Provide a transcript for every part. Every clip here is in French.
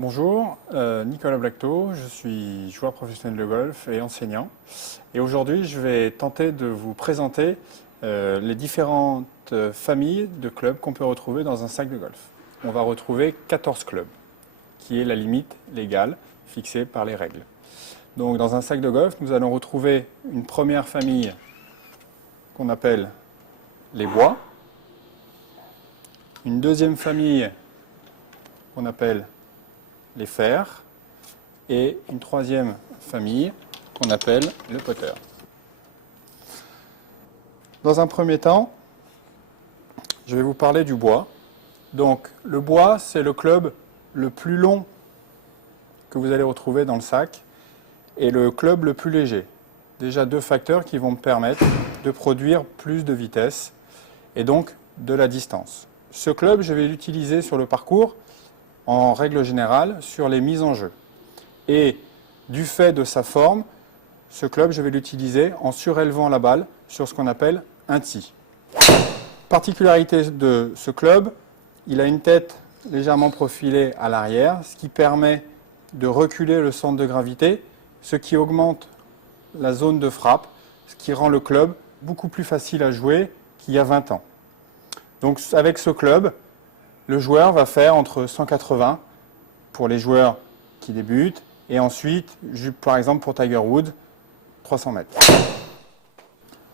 Bonjour, Nicolas Blacteau, je suis joueur professionnel de golf et enseignant. Et aujourd'hui, je vais tenter de vous présenter les différentes familles de clubs qu'on peut retrouver dans un sac de golf. On va retrouver 14 clubs, qui est la limite légale fixée par les règles. Donc dans un sac de golf, nous allons retrouver une première famille qu'on appelle les bois, une deuxième famille qu'on appelle les fers, et une troisième famille qu'on appelle le putter. Dans un premier temps, je vais vous parler du bois. Donc le bois, c'est le club le plus long que vous allez retrouver dans le sac et le club le plus léger. Déjà deux facteurs qui vont me permettre de produire plus de vitesse et donc de la distance. Ce club, je vais l'utiliser sur le parcours en règle générale sur les mises en jeu. Et du fait de sa forme, ce club, je vais l'utiliser en surélevant la balle sur ce qu'on appelle un tee. Particularité de ce club, il a une tête légèrement profilée à l'arrière, ce qui permet de reculer le centre de gravité, ce qui augmente la zone de frappe, ce qui rend le club beaucoup plus facile à jouer qu'il y a 20 ans. Donc avec ce club, le joueur va faire entre 180 pour les joueurs qui débutent et ensuite, par exemple pour Tiger Woods, 300 mètres.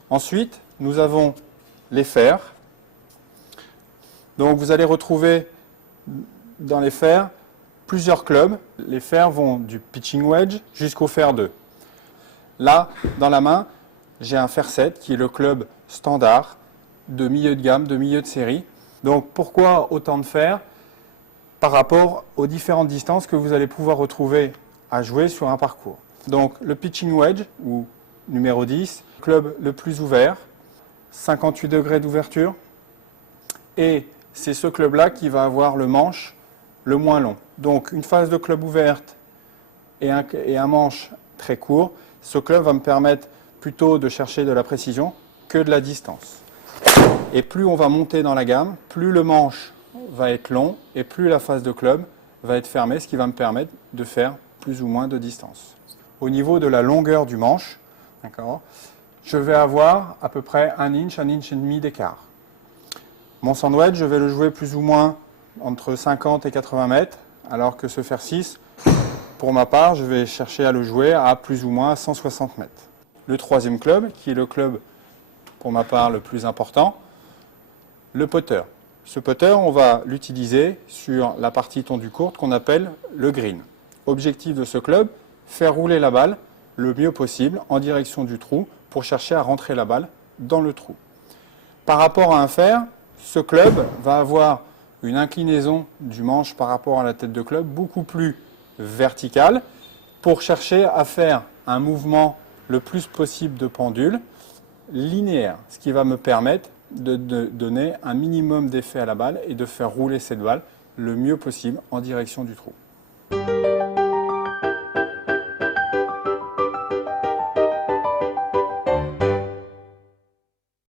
Ensuite, nous avons les fers. Donc vous allez retrouver dans les fers plusieurs clubs. Les fers vont du pitching wedge jusqu'au fer 2. Là, dans la main, j'ai un fer 7 qui est le club standard de milieu de gamme, de milieu de série. Donc pourquoi autant de fers par rapport aux différentes distances que vous allez pouvoir retrouver à jouer sur un parcours. Donc le pitching wedge, ou numéro 10, club le plus ouvert, 58 degrés d'ouverture, et c'est ce club-là qui va avoir le manche le moins long. Donc une phase de club ouverte et un manche très court, ce club va me permettre plutôt de chercher de la précision que de la distance. Et plus on va monter dans la gamme, plus le manche va être long et plus la face de club va être fermée, ce qui va me permettre de faire plus ou moins de distance. Au niveau de la longueur du manche, je vais avoir à peu près 1 inch et demi d'écart. Mon sandwich, je vais le jouer plus ou moins entre 50 et 80 mètres, alors que ce fer 6, pour ma part, je vais chercher à le jouer à plus ou moins 160 mètres. Le troisième club, qui est le club pour ma part le plus important, le putter. Ce putter, on va l'utiliser sur la partie tondue courte qu'on appelle le green. Objectif de ce club, faire rouler la balle le mieux possible en direction du trou pour chercher à rentrer la balle dans le trou. Par rapport à un fer, ce club va avoir une inclinaison du manche par rapport à la tête de club beaucoup plus verticale pour chercher à faire un mouvement le plus possible de pendule linéaire, ce qui va me permettre de donner un minimum d'effet à la balle et de faire rouler cette balle le mieux possible en direction du trou.